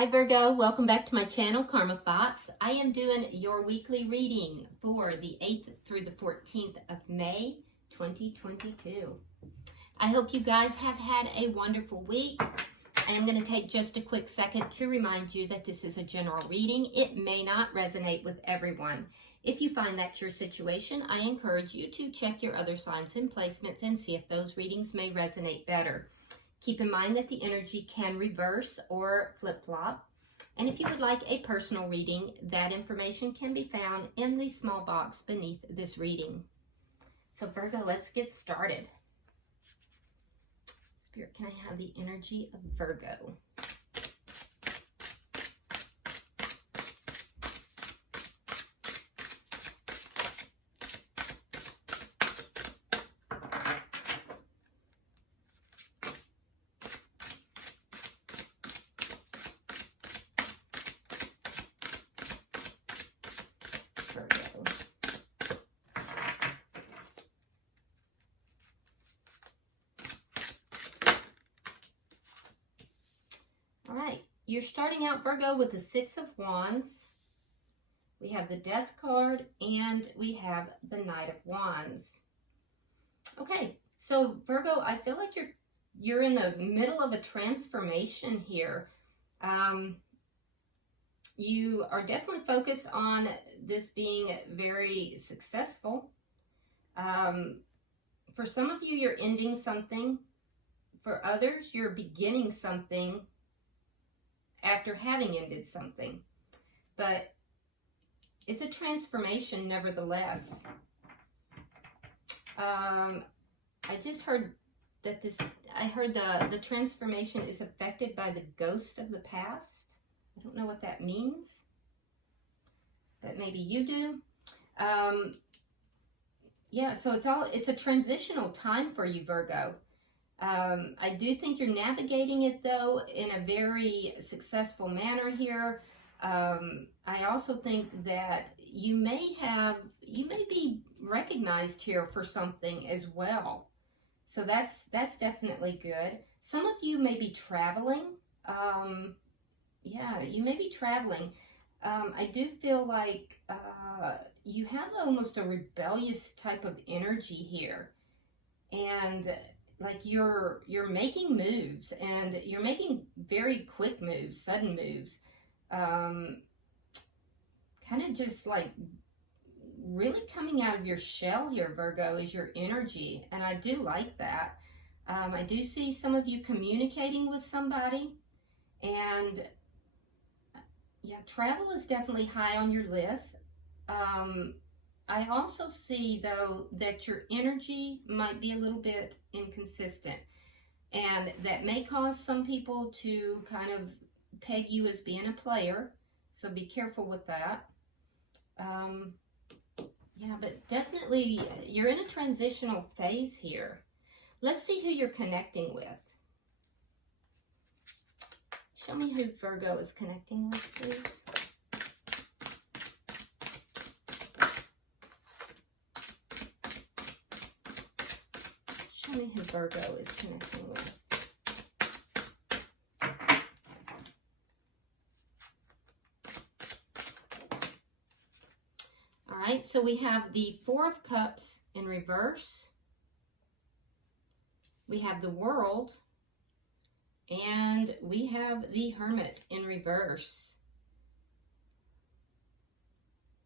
Hi Virgo, welcome back to my channel, Karma Thoughts. I am doing your weekly reading for the 8th through the 14th of May, 2022. I hope you guys have had a wonderful week. I am going to take just a quick second to remind you that this is a general reading. It may not resonate with everyone. If you find that's your situation, I encourage you to check your other signs and placements and see if those readings may resonate better. Keep in mind that the energy can reverse or flip-flop. And if you would like a personal reading, that information can be found in the small box beneath this reading. So Virgo, let's get started. Spirit, can I have the energy of Virgo? All right, you're starting out, Virgo, with the Six of Wands. We have the Death card, and we have the Knight of Wands. Okay, so Virgo, I feel like you're in the middle of a transformation here. You are definitely focused on this being very successful. For some of you, you're ending something. For others, you're beginning something after having ended something. But it's a transformation nevertheless. I just heard that the transformation is affected by the ghost of the past. I don't know what that means, but maybe you do. Yeah, so it's a transitional time for you, Virgo. I do think you're navigating it, though, in a very successful manner here. I also think that you may be recognized here for something as well. So that's definitely good. Some of you may be traveling. Yeah, you may be traveling. I do feel like you have almost a rebellious type of energy here. And like you're making moves, and you're making very quick moves, sudden moves. Kind of just like really coming out of your shell here, Virgo, is your energy. And I do like that. I do see some of you communicating with somebody. And yeah, travel is definitely high on your list. I also see, though, that your energy might be a little bit inconsistent, and that may cause some people to kind of peg you as being a player, so be careful with that. Yeah, but definitely you're in a transitional phase here. Let's see who you're connecting with. Show me who Virgo is connecting with, please. Show me who Virgo is connecting with. All right, so we have the Four of Cups in reverse. We have the World. And we have the Hermit in reverse.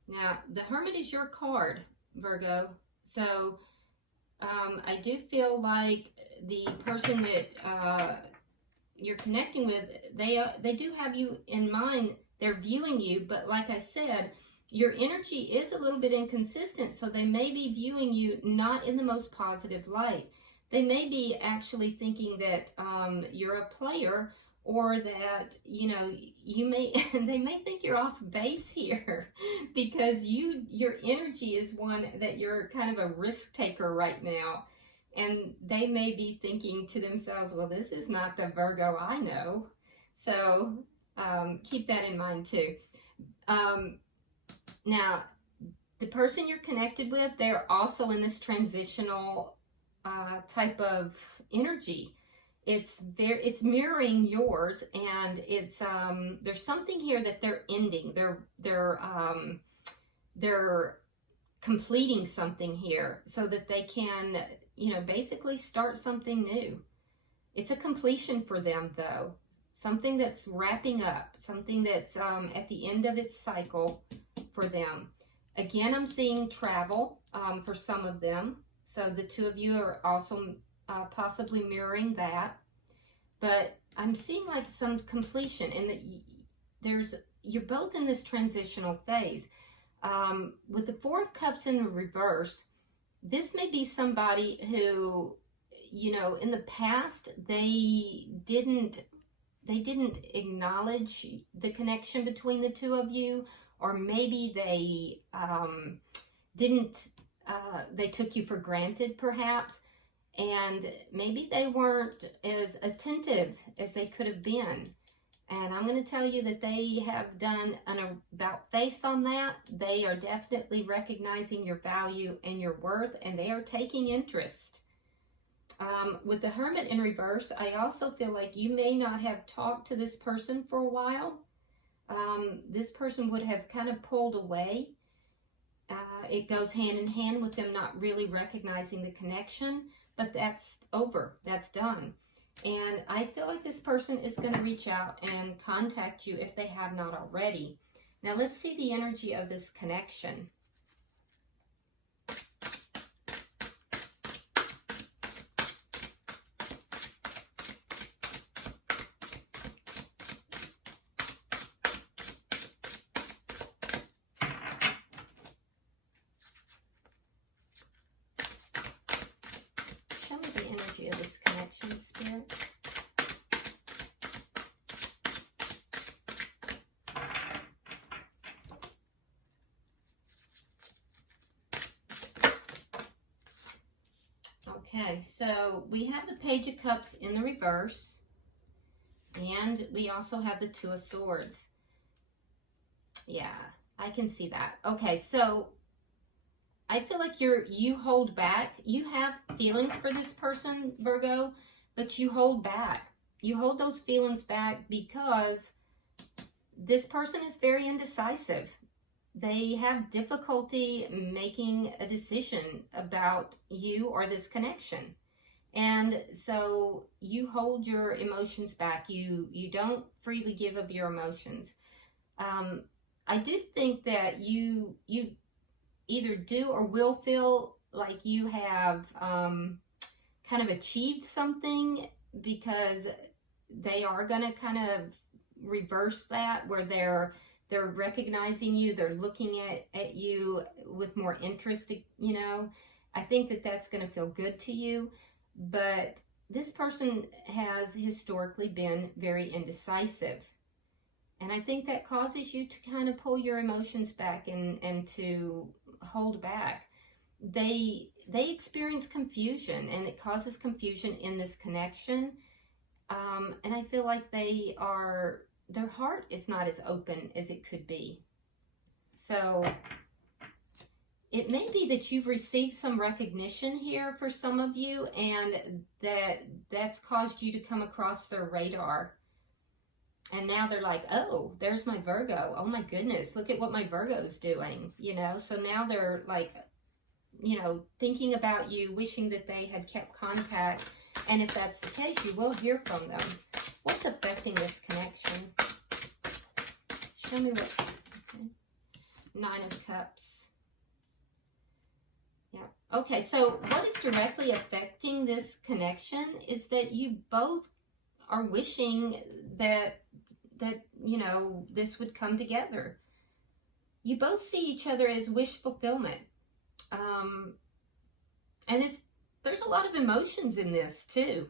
Now, the Hermit is your card, Virgo. So I do feel like the person that you're connecting with, they do have you in mind. They're viewing you, but like I said, your energy is a little bit inconsistent, so they may be viewing you not in the most positive light. They may be actually thinking that you're a player, or that, you know, they may think you're off base here because your energy is one that you're kind of a risk taker right now. And they may be thinking to themselves, well, this is not the Virgo I know. So keep that in mind too. Now, the person you're connected with, they're also in this transitional type of energy. it's mirroring yours, and it's there's something here that they're ending. They're completing something here so that they can, basically start something new. It's a completion for them, though. Something that's wrapping up, something that's at the end of its cycle for them. Again, I'm seeing travel for some of them. So the two of you are also possibly mirroring that. But I'm seeing like some completion, and you're both in this transitional phase. With the Four of Cups in the reverse, this may be somebody who, in the past, they didn't acknowledge the connection between the two of you, or maybe they they took you for granted, perhaps, and maybe they weren't as attentive as they could have been. And I'm going to tell you that they have done an about face on that. They are definitely recognizing your value and your worth, and they are taking interest. With the Hermit in reverse, I also feel like you may not have talked to this person for a while. This person would have kind of pulled away. It goes hand in hand with them not really recognizing the connection, but that's over. That's done. And I feel like this person is going to reach out and contact you if they have not already. Now let's see the energy of this connection. Show me the energy of this connection, Spirit. Okay, so we have the Page of Cups in the reverse, and we also have the Two of Swords. Yeah, I can see that. Okay, so I feel like you hold back. You have feelings for this person, Virgo, but you hold back. You hold those feelings back because this person is very indecisive. They have difficulty making a decision about you or this connection. And so you hold your emotions back. You don't freely give of your emotions. I do think that you either do or will feel like you have kind of achieved something, because they are going to kind of reverse that, where they're recognizing you, they're looking at you with more interest, I think that that's going to feel good to you. But this person has historically been very indecisive. And I think that causes you to kind of pull your emotions back and to hold back. They experience confusion, and it causes confusion in this connection. And I feel like their heart is not as open as it could be. So it may be that you've received some recognition here for some of you, and that's caused you to come across their radar. And now they're like, oh, there's my Virgo. Oh my goodness, look at what my Virgo's doing, So now they're like, thinking about you, wishing that they had kept contact. And if that's the case, you will hear from them. What's affecting this connection? Show me what's, okay. Nine of Cups. Yeah. Okay, so what is directly affecting this connection is that you both are wishing that this would come together. You both see each other as wish fulfillment. And there's a lot of emotions in this too.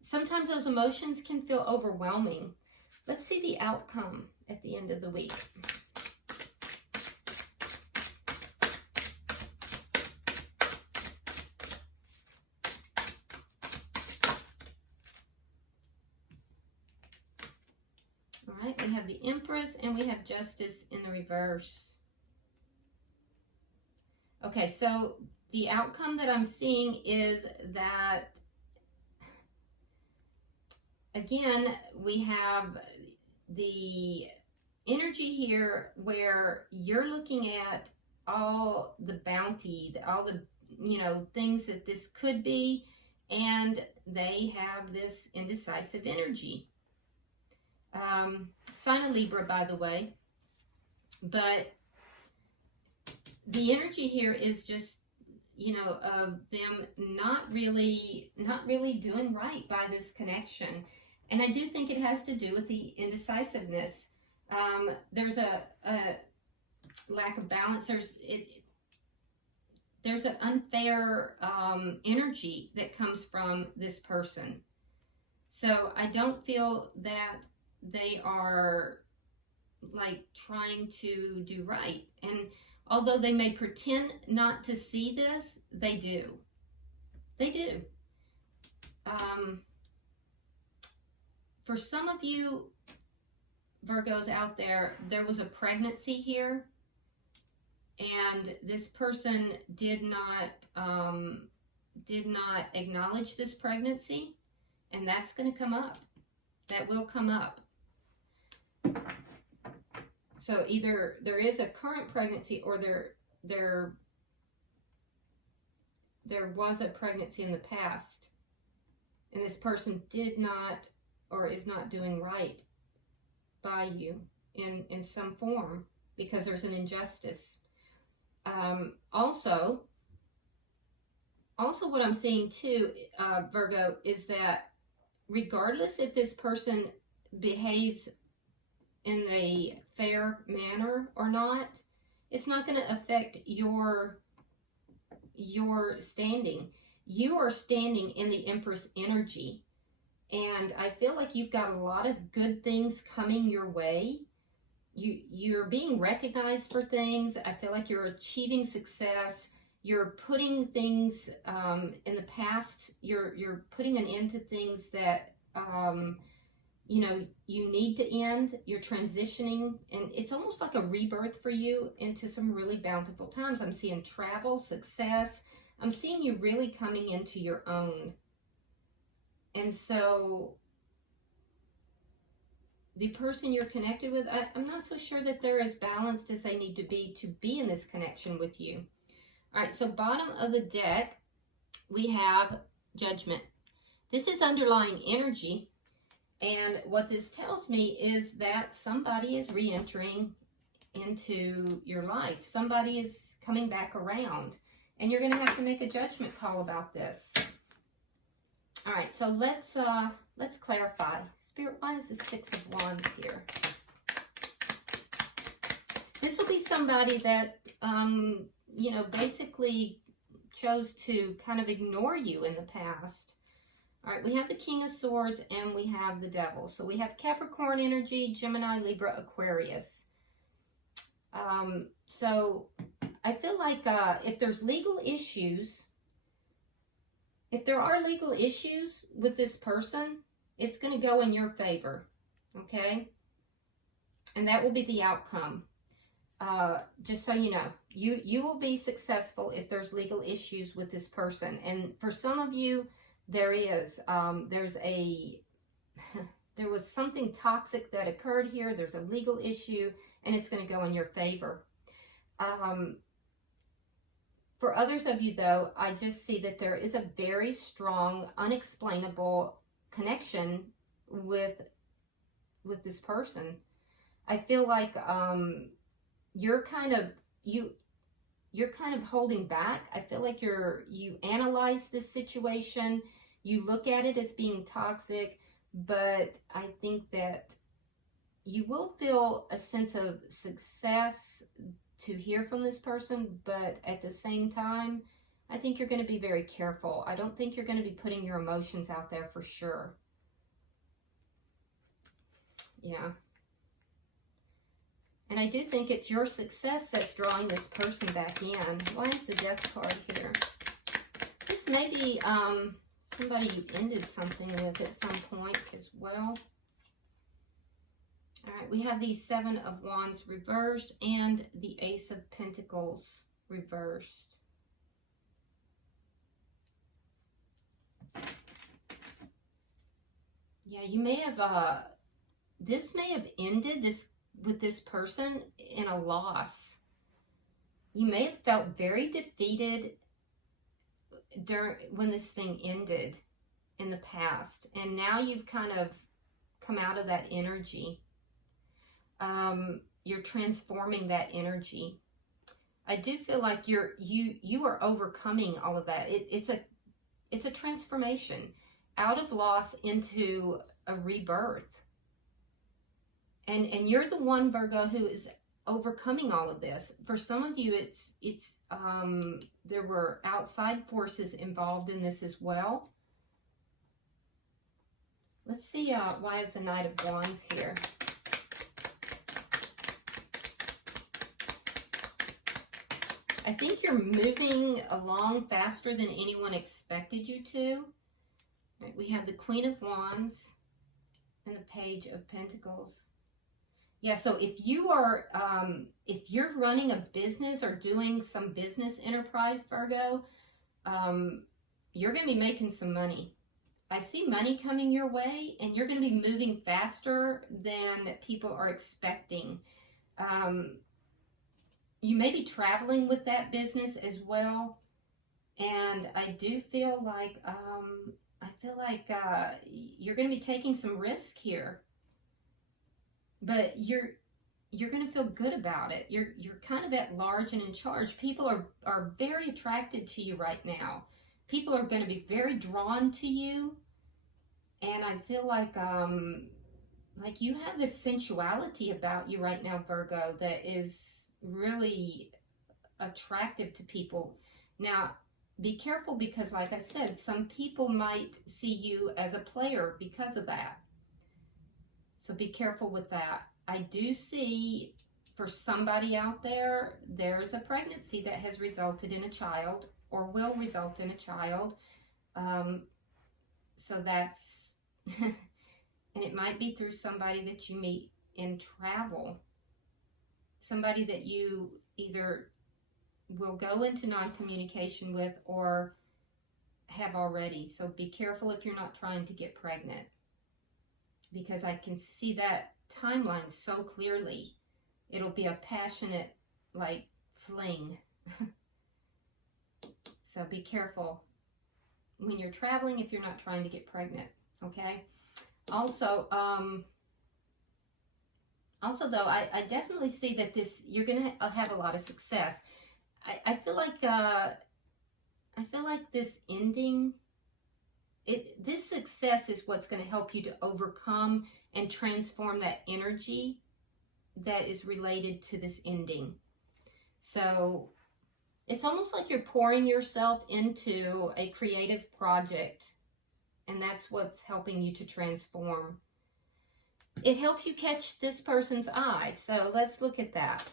Sometimes those emotions can feel overwhelming. Let's see the outcome at the end of the week. All right, we have the Empress and we have Justice in the reverse. Okay, so the outcome that I'm seeing is that again, we have the energy here where you're looking at all the bounty, all the, you know, things that this could be, and they have this indecisive energy. Sign of Libra, by the way. But the energy here is just, you know, of them not really doing right by this connection. And I do think it has to do with the indecisiveness. There's a lack of balance. There's an unfair energy that comes from this person. So I don't feel that they are like trying to do right. And although they may pretend not to see this, they do. They do. For some of you Virgos out there, there was a pregnancy here, and this person did not acknowledge this pregnancy, and that's going to come up. That will come up. So either there is a current pregnancy, or there was a pregnancy in the past, and this person did not or is not doing right by you in some form because there's an injustice. Also what I'm seeing too, Virgo, is that regardless if this person behaves in a fair manner or not, it's not going to affect your standing. You are standing in the Empress energy, and I feel like you've got a lot of good things coming your way. You're being recognized for things. I feel like you're achieving success. You're putting things in the past. You're putting an end to things that you know, you need to end. You're transitioning, and it's almost like a rebirth for you into some really bountiful times. I'm seeing travel, success. I'm seeing you really coming into your own. And so the person you're connected with, I'm not so sure that they're as balanced as they need to be in this connection with you. All right, so bottom of the deck, we have Judgment. This is underlying energy. And what this tells me is that somebody is re-entering into your life. Somebody is coming back around. And you're going to have to make a judgment call about this. All right, so let's clarify. Spirit, why is the Six of Wands here? This will be somebody that, you know, basically chose to kind of ignore you in the past. All right, we have the King of Swords and we have the Devil. So we have Capricorn energy, Gemini, Libra, Aquarius. So I feel like if there's legal issues, if there are legal issues with this person, it's going to go in your favor, okay? And that will be the outcome. Just so you know, you will be successful if there's legal issues with this person. And for some of you, there is. There was something toxic that occurred here. There's a legal issue, and it's going to go in your favor. For others of you, though, I just see that there is a very strong, unexplainable connection with this person. I feel like you're kind of holding back. I feel like you analyze this situation, you look at it as being toxic, but I think that you will feel a sense of success to hear from this person, but at the same time, I think you're going to be very careful. I don't think you're going to be putting your emotions out there for sure. Yeah. And I do think it's your success that's drawing this person back in. Why is the Death card here? This may be somebody you ended something with at some point as well. All right, we have the Seven of Wands reversed and the Ace of Pentacles reversed. Yeah, you may have, this may have ended this with this person in a loss. You may have felt very defeated when this thing ended in the past, and now you've kind of come out of that energy. You're transforming that energy. I do feel like you are overcoming all of that. It's a transformation out of loss into a rebirth. And you're the one, Virgo, who is overcoming all of this. For some of you, it's there were outside forces involved in this as well. Let's see why is the Knight of Wands here. I think you're moving along faster than anyone expected you to. Right, we have the Queen of Wands and the Page of Pentacles. Yeah, so if you are, if you're running a business or doing some business enterprise, Virgo, you're going to be making some money. I see money coming your way, and you're going to be moving faster than people are expecting. You may be traveling with that business as well, and I do feel like you're going to be taking some risk here, but you're going to feel good about it. You're kind of at large and in charge. People are very attracted to you right now. People are going to be very drawn to you, and I feel like you have this sensuality about you right now, Virgo, that is really attractive to people. Now, be careful, because like I said, some people might see you as a player because of that. So be careful with that. I do see for somebody out there, there's a pregnancy that has resulted in a child or will result in a child. So that's, and it might be through somebody that you meet in travel. Somebody that you either will go into non-communication with or have already. So be careful if you're not trying to get pregnant, because I can see that timeline so clearly. It'll be a passionate, like, fling. So be careful when you're traveling if you're not trying to get pregnant, okay? Also, though, I definitely see that you're going to have a lot of success. I feel like this ending, this success is what's going to help you to overcome and transform that energy that is related to this ending. So it's almost like you're pouring yourself into a creative project, and that's what's helping you to transform. It helps you catch this person's eye. So let's look at that.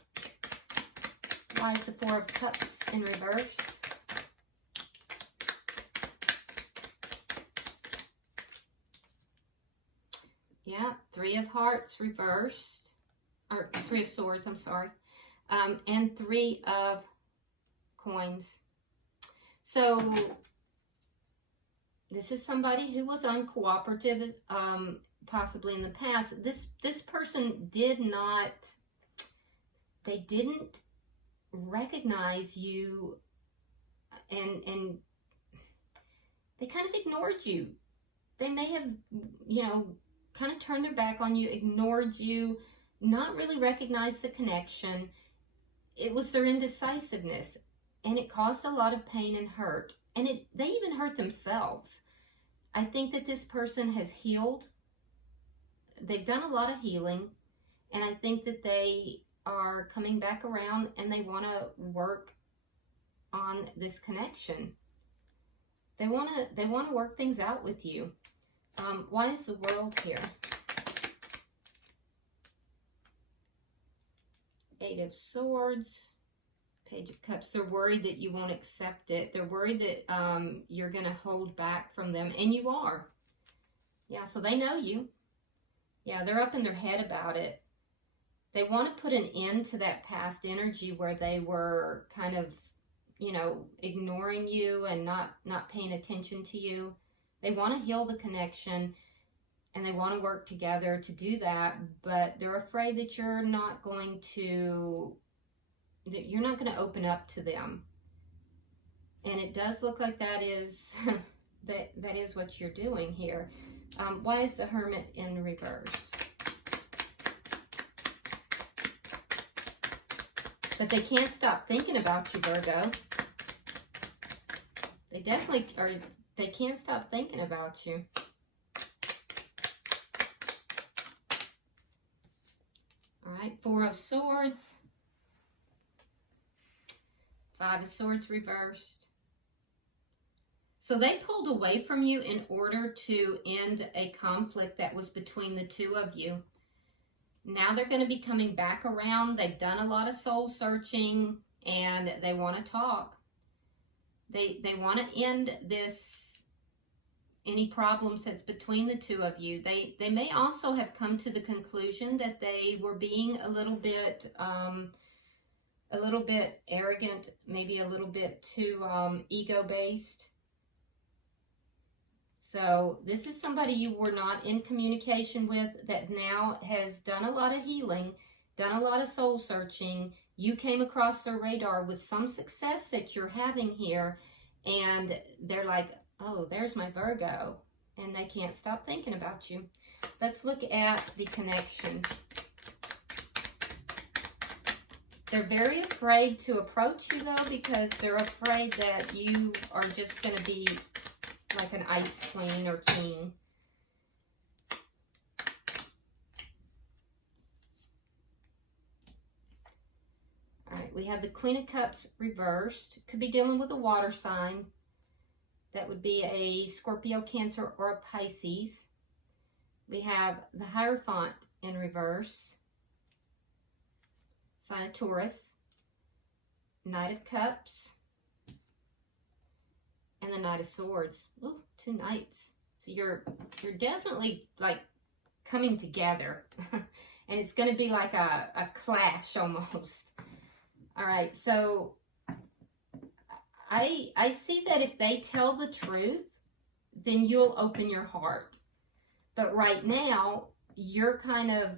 Why is the Four of Cups in reverse? Yeah, Three of Hearts reversed. Or Three of Swords, I'm sorry. And Three of Coins. So this is somebody who was uncooperative, possibly in the past. This person didn't recognize you, and they kind of ignored you. They may have, kind of turned their back on you, ignored you, not really recognized the connection. It was their indecisiveness, and it caused a lot of pain and hurt, and they even hurt themselves. I think that this person has healed. They've done a lot of healing, and I think that they are coming back around, and they want to work on this connection. They want to work things out with you. Why is the World here? Eight of Swords, Page of Cups. They're worried that you won't accept it. They're worried that you're going to hold back from them, and you are. Yeah, so they know you. Yeah, they're up in their head about it. They want to put an end to that past energy where they were kind of, ignoring you and not paying attention to you. They want to heal the connection. and they want to work together to do that, but they're afraid that you're not going to open up to them. And it does look like that is that is what you're doing here. Why is the Hermit in reverse? But they can't stop thinking about you, Virgo. They definitely are. They can't stop thinking about you. All right, Four of Swords. Five of Swords reversed. So they pulled away from you in order to end a conflict that was between the two of you. Now they're going to be coming back around. They've done a lot of soul searching and they want to talk. They want to end any problems that's between the two of you. They may also have come to the conclusion that they were being a little bit arrogant, maybe a little bit too ego-based. So this is somebody you were not in communication with that now has done a lot of healing, done a lot of soul searching. You came across their radar with some success that you're having here, and they're like, oh, there's my Virgo, and they can't stop thinking about you. Let's look at the connection. They're very afraid to approach you, though, because they're afraid that you are just going to be like an ice queen or king. All right, we have the Queen of Cups reversed. Could be dealing with a water sign. That would be a Scorpio, Cancer, or a Pisces. We have the Hierophant in reverse. Sign of Taurus. Knight of Cups. And the Knight of Swords. Ooh, two knights. So you're definitely like coming together. And it's going to be like a clash almost. All right, so I see that if they tell the truth, then you'll open your heart. But right now, you're kind of,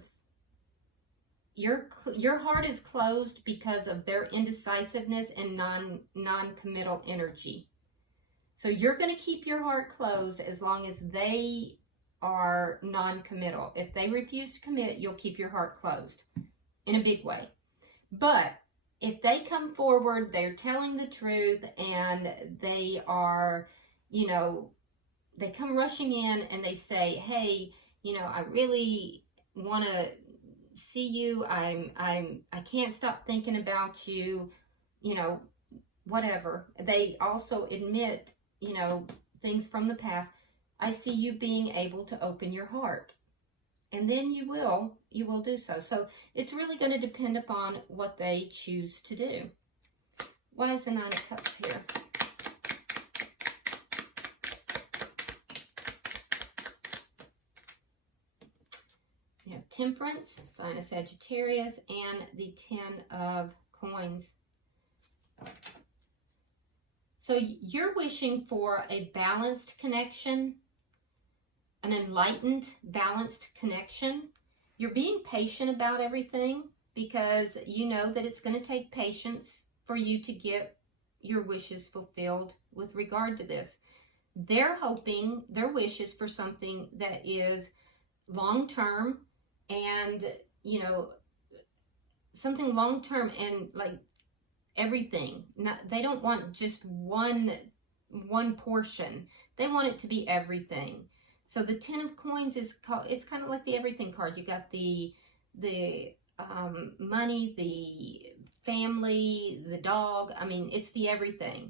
your heart is closed because of their indecisiveness and non-committal energy. So you're going to keep your heart closed as long as they are non-committal. If they refuse to commit, you'll keep your heart closed in a big way. But if they come forward, they're telling the truth, and they are, you know, they come rushing in and they say, hey, you know, I really want to see you. I can't stop thinking about you, you know, whatever. They also admit, you know, things from the past. I see you being able to open your heart. And then you will do so. So it's really going to depend upon what they choose to do. Why is the Nine of Cups here? We have Temperance, sign of Sagittarius, and the Ten of Coins. So you're wishing for a balanced connection, an enlightened, balanced connection. You're being patient about everything because you know that it's going to take patience for you to get your wishes fulfilled with regard to this. They're hoping, their wish is for something that is long-term and, you know, something long-term and like everything. They don't want just one portion. They want it to be everything. So the Ten of Coins is it's kind of like the everything card. You got the money, the family, the dog. I mean, it's the everything.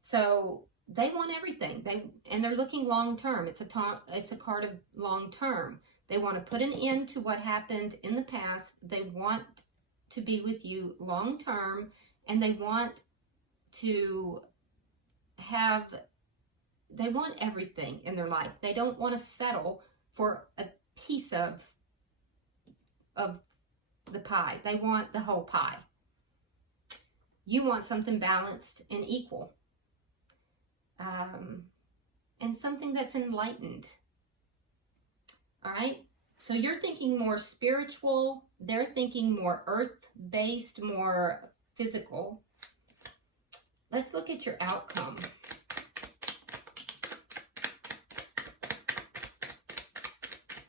So they want everything. They're looking long term. It's a card of long term. They want to put an end to what happened in the past. They want to be with you long term, and they want to have. They want everything in their life. They don't want to settle for a piece of the pie. They want the whole pie. You want something balanced and equal. And something that's enlightened. All right. So you're thinking more spiritual. They're thinking more earth-based, more physical. Let's look at your outcome.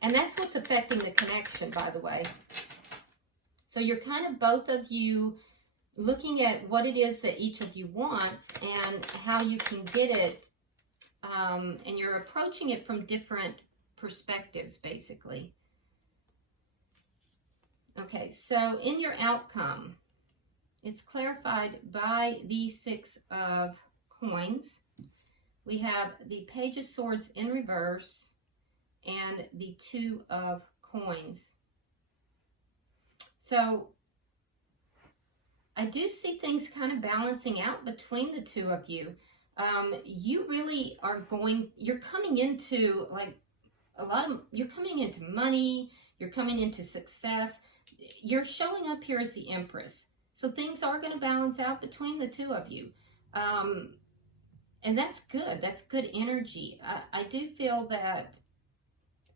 And that's what's affecting the connection, by the way. So you're kind of both of you looking at what it is that each of you wants and how you can get it. And you're approaching it from different perspectives, basically. Okay, so in your outcome, it's clarified by the Six of Coins. We have the Page of Swords in reverse and the Two of Coins. So I do see things kind of balancing out between the two of you. You really are you're coming into like you're coming into money, you're coming into success. You're showing up here as the Empress. So things are going to balance out between the two of you. And that's good. That's good energy. I do feel that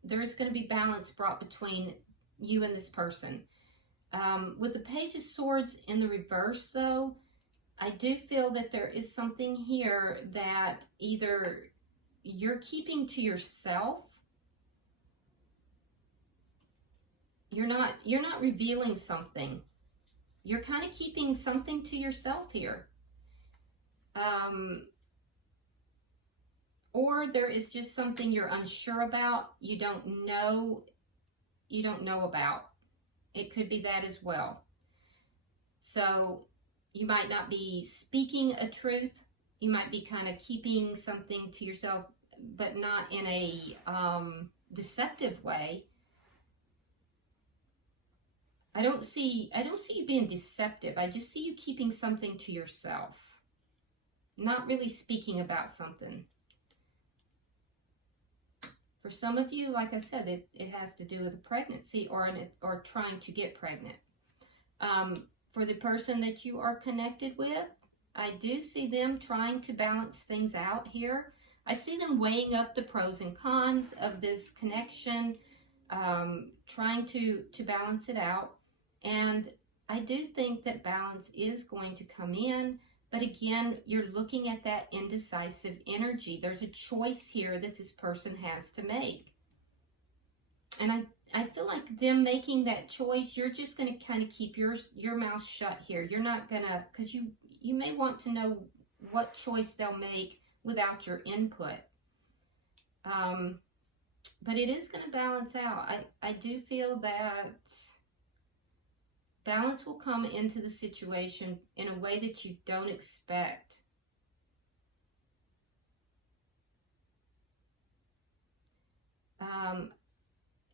there's going to be balance brought between you and this person. With the Page of Swords in the reverse, though, I do feel that there is something here that either you're keeping to yourself. You're not revealing something. You're kind of keeping something to yourself here. Or there is just something you're unsure about, you don't know about. It could be that as well. So you might not be speaking a truth. You might be kind of keeping something to yourself, but not in a deceptive way. I don't see you being deceptive. I just see you keeping something to yourself. Not really speaking about something. For some of you, like I said, it has to do with a pregnancy or trying to get pregnant. For the person that you are connected with, I do see them trying to balance things out here. I see them weighing up the pros and cons of this connection, trying to balance it out. And I do think that balance is going to come in. But again, you're looking at that indecisive energy. There's a choice here that this person has to make. And I feel like them making that choice, you're just going to kind of keep your mouth shut here. You're not going to, because you may want to know what choice they'll make without your input. But it is going to balance out. I do feel that balance will come into the situation in a way that you don't expect.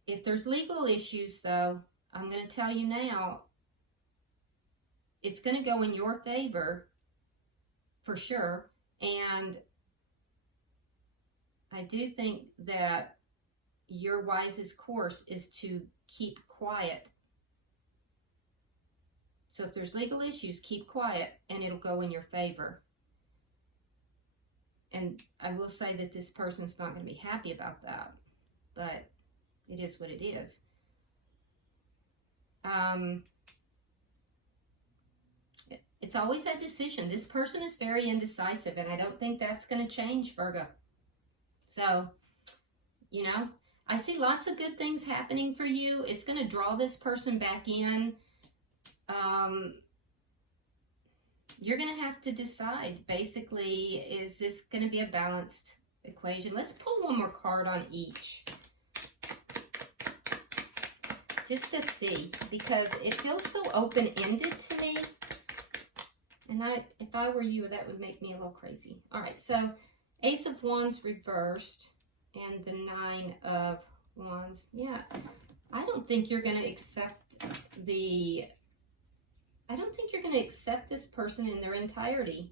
If there's legal issues, though, I'm going to tell you now, it's going to go in your favor for sure. And I do think that your wisest course is to keep quiet. So if there's legal issues, keep quiet and it'll go in your favor. And I will say that this person's not going to be happy about that, but it is what it is. It's always that decision. This person is very indecisive, and I don't think that's going to change, Virgo. So, you know, I see lots of good things happening for you. It's going to draw this person back in. You're going to have to decide, basically, is this going to be a balanced equation? Let's pull one more card on each. Just to see, because it feels so open-ended to me. And if I were you, that would make me a little crazy. All right, so Ace of Wands reversed and the Nine of Wands. Yeah, I don't think you're going to accept I don't think you're going to accept this person in their entirety,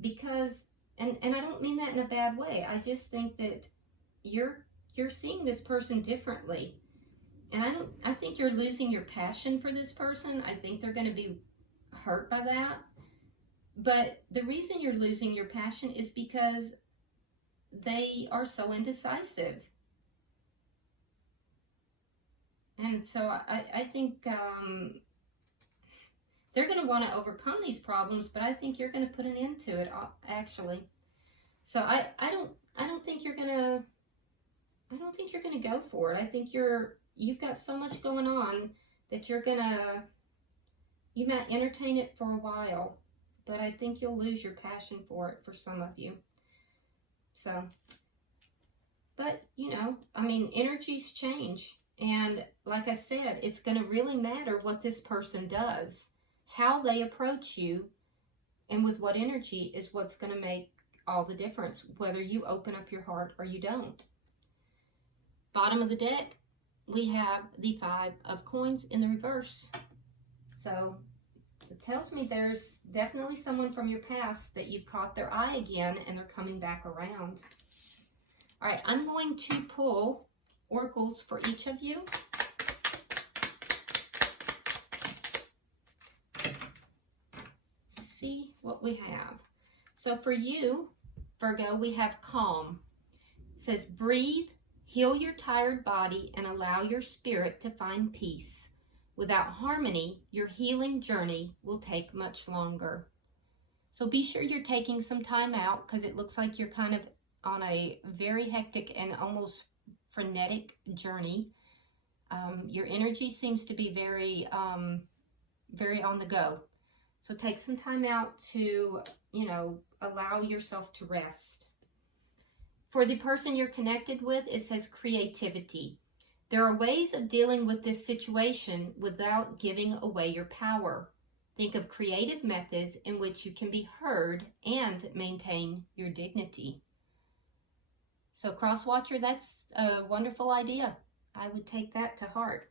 because, and I don't mean that in a bad way. I just think that you're seeing this person differently, and I think you're losing your passion for this person. I think they're going to be hurt by that. But the reason you're losing your passion is because they are so indecisive. And so I think they're going to want to overcome these problems, but I think you're going to put an end to it, actually. So I don't think you're going to, I don't think you're going to go for it. I think you've got so much going on that you might entertain it for a while, but I think you'll lose your passion for it for some of you. So, but you know, I mean, energies change. And like I said, it's going to really matter what this person does, how they approach you, and with what energy is what's going to make all the difference, whether you open up your heart or you don't. Bottom of the deck, we have the 5 of coins in the reverse. So it tells me there's definitely someone from your past that you've caught their eye again and they're coming back around. All right, I'm going to pull oracles for each of you. Let's see what we have. So for you, Virgo, we have calm. It says, breathe, heal your tired body, and allow your spirit to find peace. Without harmony, your healing journey will take much longer. So be sure you're taking some time out, because it looks like you're kind of on a very hectic and almost frenetic journey. Your energy seems to be very on the go. So take some time out to, you know, allow yourself to rest. For the person you're connected with, it says creativity. There are ways of dealing with this situation without giving away your power. Think of creative methods in which you can be heard and maintain your dignity. So cross watcher, that's a wonderful idea. I would take that to heart.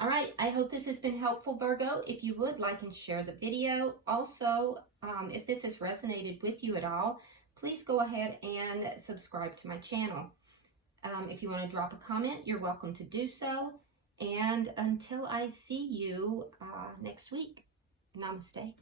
All right, I hope this has been helpful, Virgo. If you would, like and share the video. Also, if this has resonated with you at all, please go ahead and subscribe to my channel. If you want to drop a comment, you're welcome to do so. And until I see you next week, namaste.